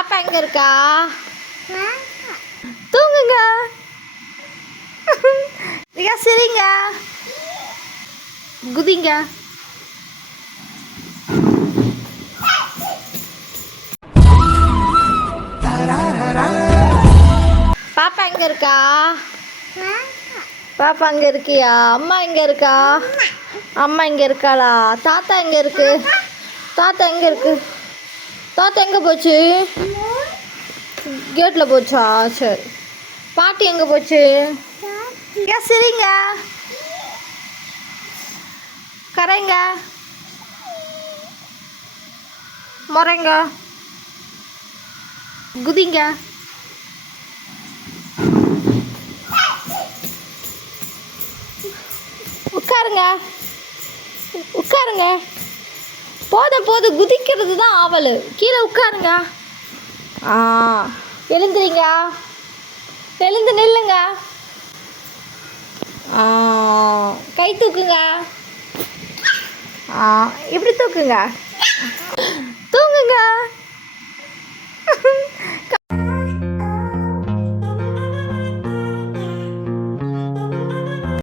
பாப்பா எங்க இருக்கா? தூங்குங்க. ரியா சரிங்க. குதிங்க. பாப்பா எங்க இருக்கா? பாப்பா அங்க இருக்கியா? அம்மா எங்க இருக்கா? அம்மா இங்க இருக்காளா? தாத்தா எங்க இருக்கு? தாத்தா எங்க இருக்கு? தாத்தா எங்க போச்சு? கேட்ல போச்சா? சரி. பாட்டி எங்க போச்சு? ஏன் சரிங்க. கரைங்க. முறைங்க. குதிங்க. உட்காருங்க. உட்காருங்க. போதும் போதும், குதிக்கிறது தான் ஆவல். கீழே உட்காருங்க. ஆ, எழுந்துறீங்க. எழுந்து நில்லுங்க. ஆ, கை தூக்குங்க. ஆ, இப்படி தூக்குங்க. தூங்குங்க.